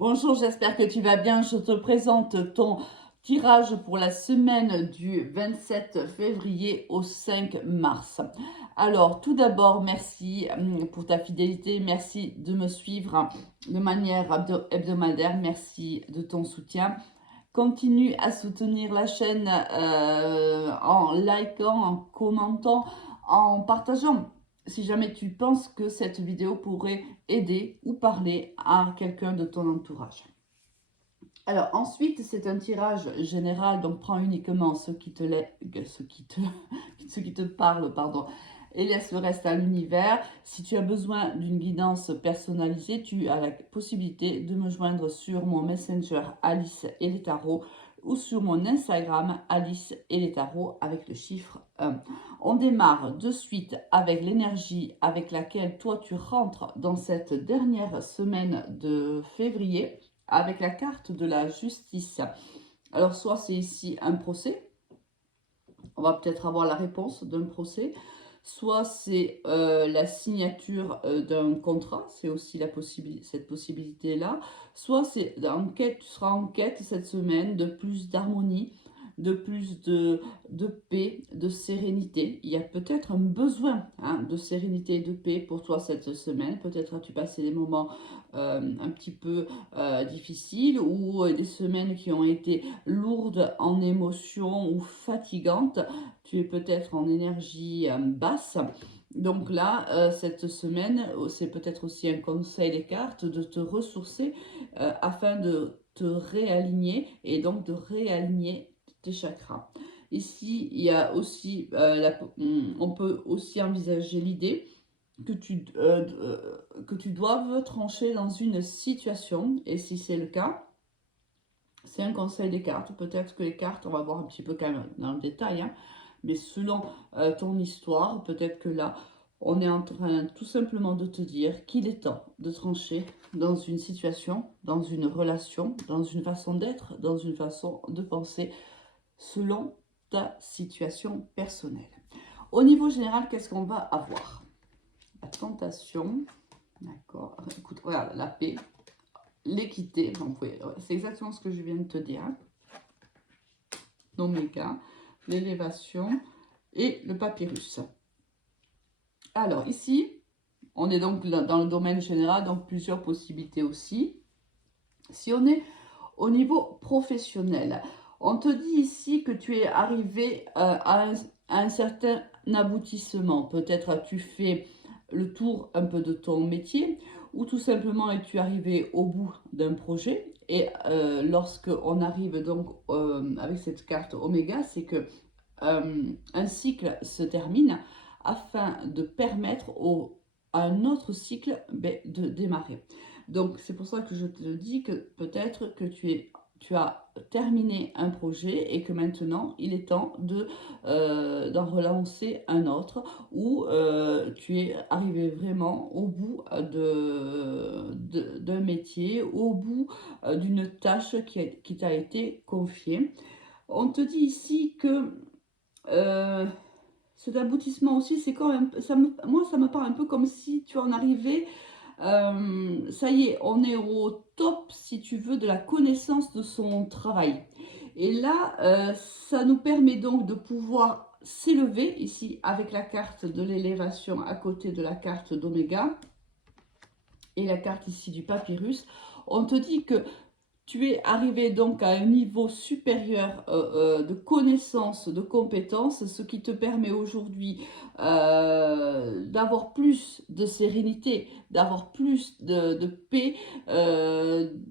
Bonjour, j'espère que tu vas bien. Je te présente ton tirage pour la semaine du 27 février au 5 mars. Alors, tout d'abord, merci pour ta fidélité. Merci de me suivre de manière hebdomadaire. Merci de ton soutien. Continue à soutenir la chaîne en likant, en commentant, en partageant. Si jamais tu penses que cette vidéo pourrait aider ou parler à quelqu'un de ton entourage. Alors ensuite, c'est un tirage général, donc prends uniquement ce qui te parle, pardon, et laisse le reste à l'univers. Si tu as besoin d'une guidance personnalisée, tu as la possibilité de me joindre sur mon Messenger Alice et les tarots ou sur mon Instagram Alice et les tarots avec le chiffre 1. On démarre de suite avec l'énergie avec laquelle toi tu rentres dans cette dernière semaine de février avec la carte de la justice. Alors soit c'est ici un procès, on va peut-être avoir la réponse d'un procès, soit c'est la signature d'un contrat, c'est aussi cette possibilité-là, soit c'est tu seras en quête cette semaine de plus d'harmonie, de plus de paix, de sérénité. Il y a peut-être un besoin de sérénité et de paix pour toi cette semaine. Peut-être as-tu passé des moments un petit peu difficiles ou des semaines qui ont été lourdes en émotions ou fatigantes. Tu es peut-être en énergie basse. Donc là, cette semaine, c'est peut-être aussi un conseil des cartes de te ressourcer afin de te réaligner et donc de réaligner tes chakras. Ici, il y a aussi, on peut aussi envisager l'idée que tu doives trancher dans une situation. Et si c'est le cas, c'est un conseil des cartes. Peut-être que les cartes, on va voir un petit peu quand même dans le détail, hein, mais selon ton histoire, peut-être que là, on est en train tout simplement de te dire qu'il est temps de trancher dans une situation, dans une relation, dans une façon d'être, dans une façon de penser, selon ta situation personnelle. Au niveau général, qu'est-ce qu'on va avoir? La tentation, d'accord. Écoute, regarde, la paix, l'équité, c'est exactement ce que je viens de te dire. L'oméga, l'élévation et le papyrus. Alors ici, on est donc dans le domaine général, donc plusieurs possibilités aussi. Si on est au niveau professionnel, on te dit ici que tu es arrivé à un certain aboutissement. Peut-être as-tu fait le tour un peu de ton métier ou tout simplement es-tu arrivé au bout d'un projet. Et lorsque on arrive donc avec cette carte Oméga, c'est que un cycle se termine afin de permettre à un autre cycle de démarrer. Donc c'est pour ça que je te dis que peut-être que tu as terminé un projet et que maintenant il est temps d'en relancer un autre ou tu es arrivé vraiment au bout d'un métier, au bout d'une tâche qui t'a été confiée. On te dit ici que euh, cet aboutissement aussi, c'est quand même, moi ça me paraît un peu comme si tu en arrivais, ça y est, on est au top, si tu veux, de la connaissance de son travail. Et là, ça nous permet donc de pouvoir s'élever ici avec la carte de l'élévation à côté de la carte d'Oméga et la carte ici du papyrus. On te dit que tu es arrivé donc à un niveau supérieur de connaissances, de compétences, ce qui te permet aujourd'hui d'avoir plus de sérénité, d'avoir plus de paix,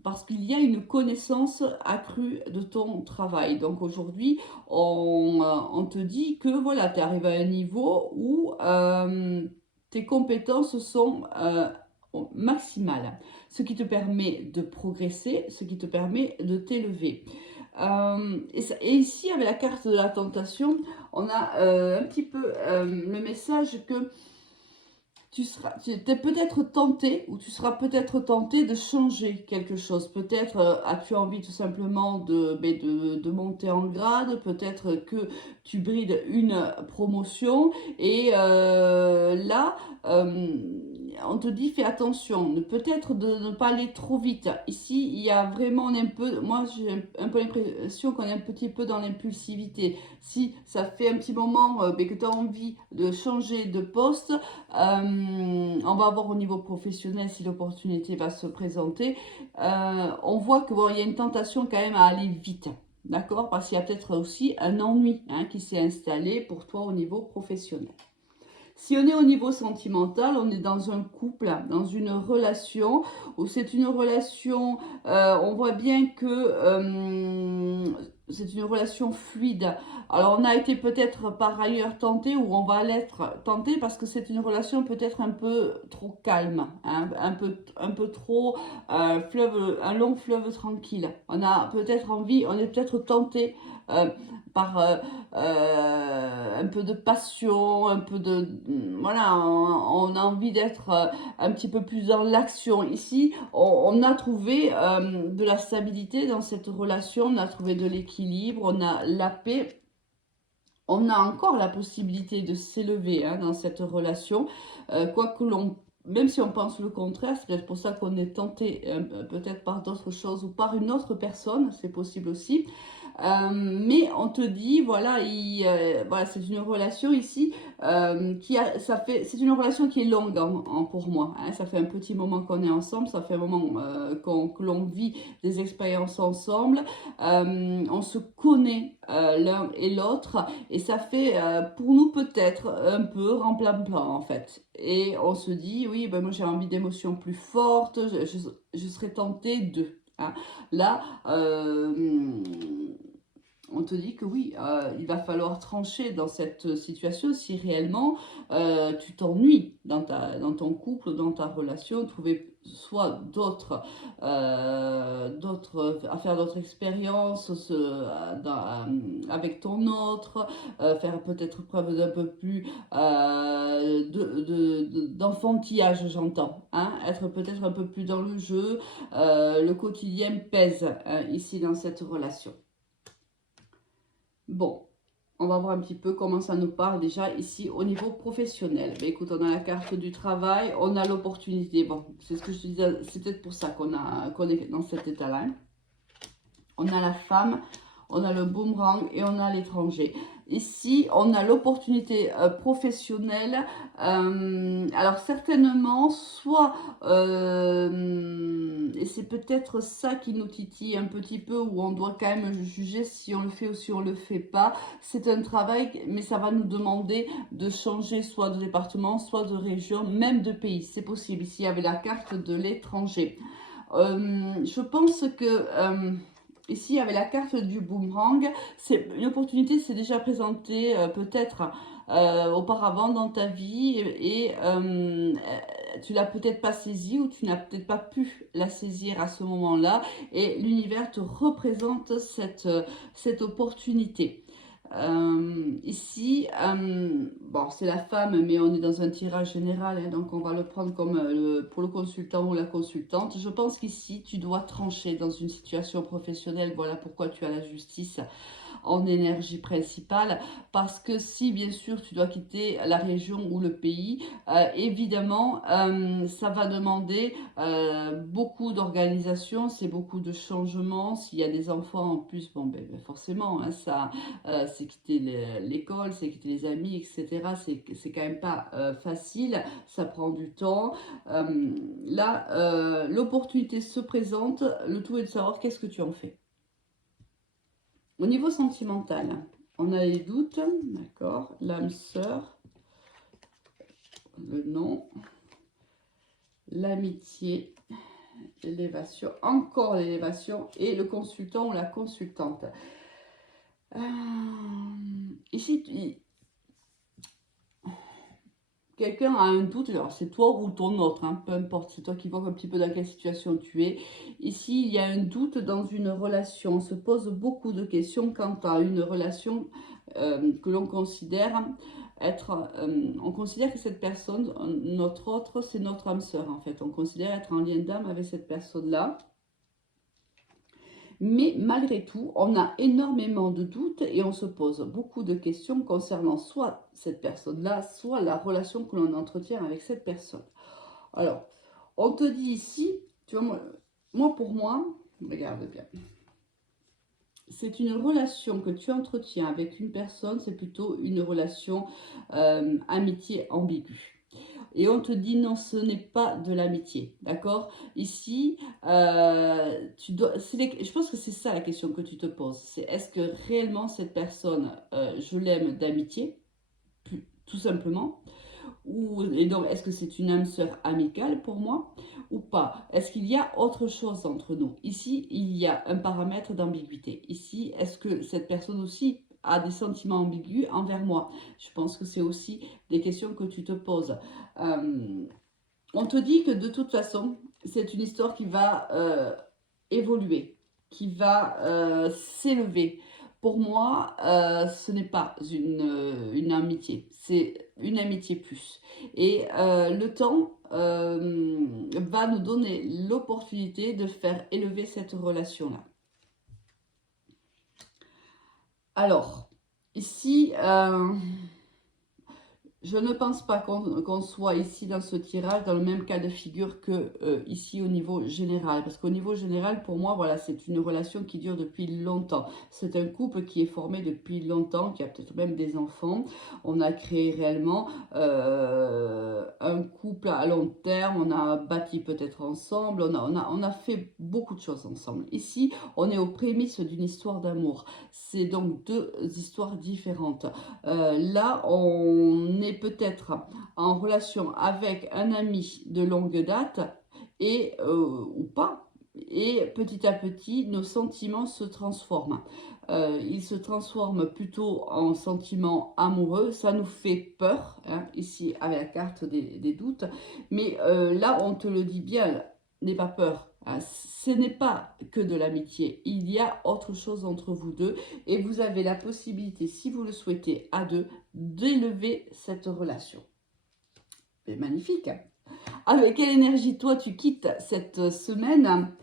parce qu'il y a une connaissance accrue de ton travail. Donc aujourd'hui, on te dit que voilà, tu arrives à un niveau où tes compétences sont maximales, ce qui te permet de progresser, ce qui te permet de t'élever. Et ici, avec la carte de la tentation, on a un petit peu le message que tu es peut-être tenté ou tu seras peut-être tenté de changer quelque chose. Peut-être as-tu envie tout simplement de monter en grade, peut-être que tu brides une promotion et là, on te dit fais attention, peut-être de ne pas aller trop vite. Ici, il y a vraiment un peu, moi j'ai un peu l'impression qu'on est un petit peu dans l'impulsivité. Si ça fait un petit moment que tu as envie de changer de poste, on va voir au niveau professionnel si l'opportunité va se présenter. On voit que bon, il y a une tentation quand même à aller vite. D'accord? Parce qu'il y a peut-être aussi un ennui qui s'est installé pour toi au niveau professionnel. Si on est au niveau sentimental, on est dans un couple, dans une relation, où c'est une relation, on voit bien que c'est une relation fluide. Alors on a été peut-être par ailleurs tenté, ou on va l'être tenté, parce que c'est une relation peut-être un peu trop calme, un peu trop un long fleuve tranquille. On a peut-être envie, on est peut-être tenté euh, par un peu de passion, un peu de... Voilà, on a envie d'être un petit peu plus dans l'action. Ici, on a trouvé de la stabilité dans cette relation, on a trouvé de l'équilibre, on a la paix. On a encore la possibilité de s'élever dans cette relation, quoi que l'on, même si on pense le contraire, c'est peut-être pour ça qu'on est tenté peut-être par d'autres choses ou par une autre personne, c'est possible aussi. Mais on te dit, voilà, voilà c'est une relation ici c'est une relation qui est longue pour moi. Ça fait un petit moment qu'on est ensemble, ça fait un moment que l'on vit des expériences ensemble. On se connaît l'un et l'autre et ça fait pour nous peut-être un peu remplant en fait. Et on se dit, oui, ben moi j'ai envie d'émotions plus fortes, je serais tentée de. Là, on te dit que oui, il va falloir trancher dans cette situation si réellement tu t'ennuies dans ton couple, dans ta relation, trouver soit à faire d'autres expériences avec ton autre, faire peut-être preuve d'un peu plus d'enfantillage, j'entends, être peut-être un peu plus dans le jeu, le quotidien pèse ici dans cette relation. Bon, on va voir un petit peu comment ça nous parle déjà ici au niveau professionnel. Mais écoute, on a la carte du travail, on a l'opportunité. Bon, c'est ce que je te disais, c'est peut-être pour ça qu'on est dans cet état-là. On a la femme, on a le boomerang et on a l'étranger. Ici, on a l'opportunité professionnelle. Alors certainement, soit, et c'est peut-être ça qui nous titille un petit peu, où on doit quand même juger si on le fait ou si on le fait pas. C'est un travail, mais ça va nous demander de changer soit de département, soit de région, même de pays. C'est possible. Ici, il y avait la carte de l'étranger. Je pense que... ici, il y avait la carte du boomerang. C'est une opportunité s'est déjà présentée peut-être auparavant dans ta vie et tu l'as peut-être pas saisie ou tu n'as peut-être pas pu la saisir à ce moment-là. Et l'univers te représente cette opportunité. Ici, bon, c'est la femme, mais on est dans un tirage général, donc on va le prendre comme pour le consultant ou la consultante. Je pense qu'ici, tu dois trancher dans une situation professionnelle. Voilà pourquoi tu as la justice en énergie principale, parce que si bien sûr tu dois quitter la région ou le pays, évidemment ça va demander beaucoup d'organisation, c'est beaucoup de changements. S'il y a des enfants en plus, bon ben forcément ça c'est quitter l'école, c'est quitter les amis, etc. C'est quand même pas facile, ça prend du temps. Là l'opportunité se présente, le tout est de savoir qu'est-ce que tu en fais. Au niveau sentimental, on a les doutes, d'accord, l'âme sœur, le nom, l'amitié, l'élévation, encore l'élévation et le consultant ou la consultante. Ici, quelqu'un a un doute, alors c'est toi ou ton autre, peu importe, c'est toi qui vois un petit peu dans quelle situation tu es. Ici, il y a un doute dans une relation, on se pose beaucoup de questions quant à une relation que l'on considère être, on considère que cette personne, notre autre, c'est notre âme sœur en fait, on considère être en lien d'âme avec cette personne-là. Mais malgré tout, on a énormément de doutes et on se pose beaucoup de questions concernant soit cette personne-là, soit la relation que l'on entretient avec cette personne. Alors, on te dit ici, tu vois, pour moi, regarde bien. C'est une relation que tu entretiens avec une personne, c'est plutôt une relation amitié ambiguë. Et on te dit non, ce n'est pas de l'amitié, d'accord? Ici, je pense que c'est ça la question que tu te poses. C'est est-ce que réellement cette personne, je l'aime d'amitié, tout simplement? Et donc, est-ce que c'est une âme sœur amicale pour moi ou pas? Est-ce qu'il y a autre chose entre nous? Ici, il y a un paramètre d'ambiguïté. Ici, est-ce que cette personne aussi a des sentiments ambigus envers moi? Je pense que c'est aussi des questions que tu te poses. Euh, on te dit que de toute façon, c'est une histoire qui va évoluer, qui va s'élever. Pour moi, ce n'est pas une amitié, c'est une amitié plus. Et le temps va nous donner l'opportunité de faire élever cette relation-là. Alors, ici, je ne pense pas qu'on soit ici dans ce tirage dans le même cas de figure que ici au niveau général. Parce qu'au niveau général, pour moi, voilà, c'est une relation qui dure depuis longtemps. C'est un couple qui est formé depuis longtemps, qui a peut-être même des enfants. On a créé réellement un couple à long terme. On a bâti peut-être ensemble. On a fait beaucoup de choses ensemble. Ici, on est aux prémices d'une histoire d'amour. C'est donc deux histoires différentes. Là, on est peut-être en relation avec un ami de longue date et ou pas. Et petit à petit, nos sentiments se transforment. Ils se transforment plutôt en sentiments amoureux. Ça nous fait peur, hein, ici avec la carte des doutes. Mais là, on te le dit bien, n'aie pas peur. Hein. Ce n'est pas que de l'amitié. Il y a autre chose entre vous deux et vous avez la possibilité, si vous le souhaitez, à deux, d'élever cette relation. C'est magnifique. Avec quelle énergie, toi, tu quittes cette semaine?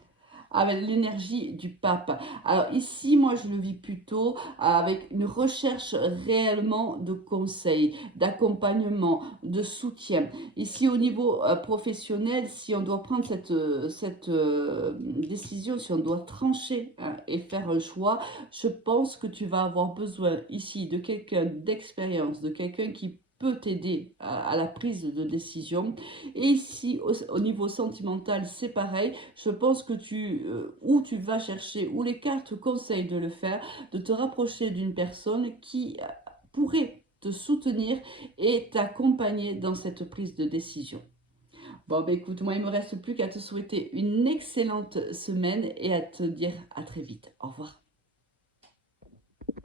Avec l'énergie du pape. Alors ici, moi, je le vis plutôt avec une recherche réellement de conseils, d'accompagnement, de soutien. Ici, au niveau professionnel, si on doit prendre cette décision, si on doit trancher hein, et faire un choix, je pense que tu vas avoir besoin ici de quelqu'un d'expérience, de quelqu'un qui peut t'aider à la prise de décision. Et ici, au niveau sentimental, c'est pareil. Je pense que où tu vas chercher, où les cartes conseillent de le faire, de te rapprocher d'une personne qui pourrait te soutenir et t'accompagner dans cette prise de décision. Bon, ben écoute, moi, il me reste plus qu'à te souhaiter une excellente semaine et à te dire à très vite. Au revoir.